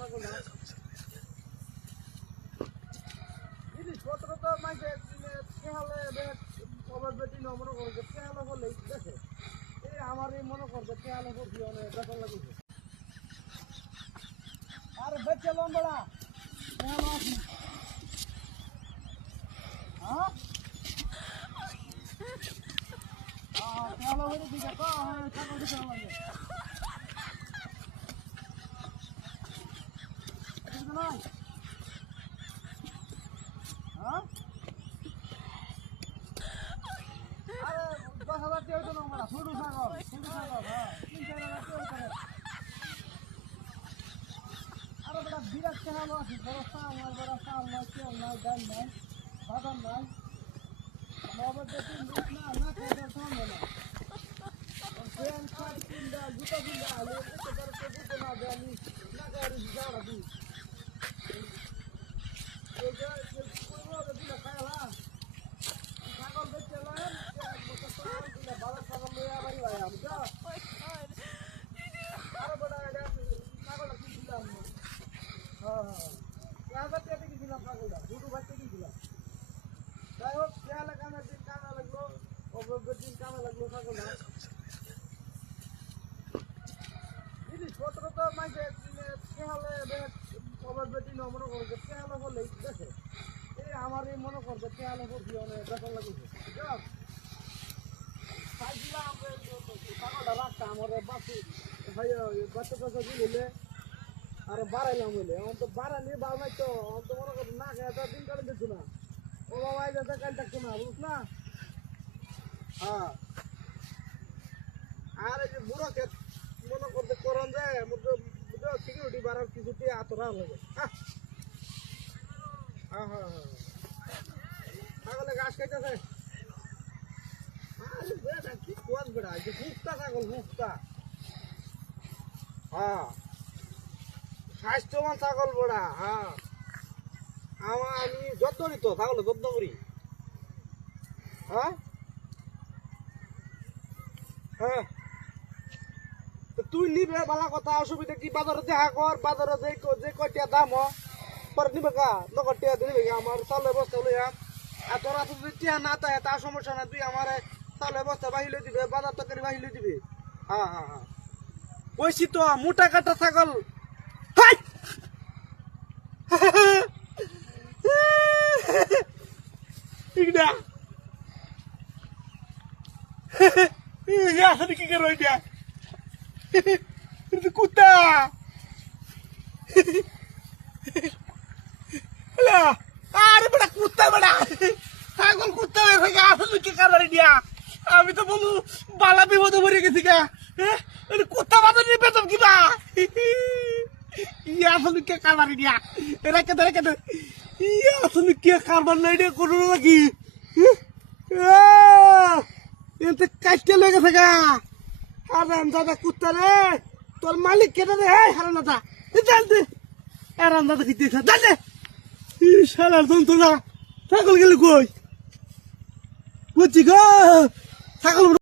থাকো না জিনিসপত্র তো মাইকে খেয়ালে খবর বেটি না মনে করবে খেয়ালে বলে দেখে এই আমার এই মনে করবে খেয়ালে করছি অনেক বেতন লাগছে আরে বেচে লম্বড়া খেয়াল আছি হ্যাঁ খেয়াল হয়ে দিকে তো ছাগল দিতে লাগে হ্যাঁ আরে 10,000 টাকা তো না ছোট ছাগল হ্যাঁ 3-4,000 টাকা করে আরে বড় বিরাট খেয়াল আছে বড় সাল নাই কেউ নাই ডাল নাই বাদাম নাই মোবাইল দেখি না খেতে থামবে না ফ্যান শার্ট কিনবা জুতা কিনবা আলে কত করে তো না দেনি না গাড়ি যাওয়া দি এই যে কোন দিন খায়লা ছাগল বেচে লাম মত সাল দিলে ভালো ছাগল লইয়া বাড়ি আয়া বুঝা আরে বড় এটা ছাগল কি দিলাম হ্যাঁ কাগজ পেতে কি দিলাম ছাগলটা দুটো বাচ্চা কি দিলাম যাই হোক খেয়ালে কামের দিন কামে লাগলো অবশ্যই দিন কামে লাগলো ছাগলটা জিনিসপত্র তো মাইকে খেয়ালে খবর বেটি না মনে করবে খেয়ালে বলে দেখে এই আমার এই মনে করবে খেয়ালে করছি অনেক বেতন লাগছে চাইছিলাম ছাগলটা রাখতাম আমার বাচ্চা ভাই বাচ্চা টাচ্চা দিলে আর বাড়াইলাম বলে আমার তো বাড়ানি বাড়াই তো আমার তো মনে করছে না খেয়ে দিন কালে দিচ্ছ না ও বাবা এই যাতে কাল থাকতো না বুঝ না হ্যাঁ আর এই যে বুড়ো ক্ষেত মনে করতে করন যায় সিকিউরিটি বাড়ার কিছুতে আতরা লাগে হ্যাঁ হ্যাঁ হ্যাঁ ছাগলে ঘাস খাইতেছে আরে বেটা কি কোয়াস বেড়া যে হুকটা ছাগল হুকটা হ্যাঁ স্বাস্থ্যবান ছাগল বেড়া হ্যাঁ আমি যত্ন করি তো ছাগলে যত্ন করি হ্যাঁ হ্যাঁ তুই নিবে ভালো কথা অসুবিধা কি বাজারে দেখা কর বাজারে যে কয়টা দাম পরে নিবে গা নগদ টিয়া নিবে গা আমার চাউলে বস্তা লইয়া আর তোরা তো যদি টিয়া না তাই তার সমস্যা না তুই আমার চাউলে বস্তা বাহিলে দিবে বাজার তরকারি বাহিলে দিবি হ্যাঁ হ্যাঁ হ্যাঁ বলছি তো মোটা কাটা ছাগল কি করো এটা কুত্তা আরে বড় কুত্তা বড় ছাগল কুত্তা হয়ে আসলে কি কারবারি দিয়া আমি তো বলু বালা বিপদে পড়ে গেছি গা কুত্তা বাজার নিয়ে পেতাম কিবা ইয়া আসলে কে কারবারি দিয়া রেখে দে ইয়া আসলে কে কারবার নাই রে কোনো নাকি এতে কাটতে লেগে থাকা হারাম দাদা কুত্তা রে তোর মালিক কেটে দে হারাম দাদা জানতে হারাম দাদা কি দিয়েছে জানতে শালার যন্ত্রণা ছাগল গেলে কই বুঝছি গো ছাগল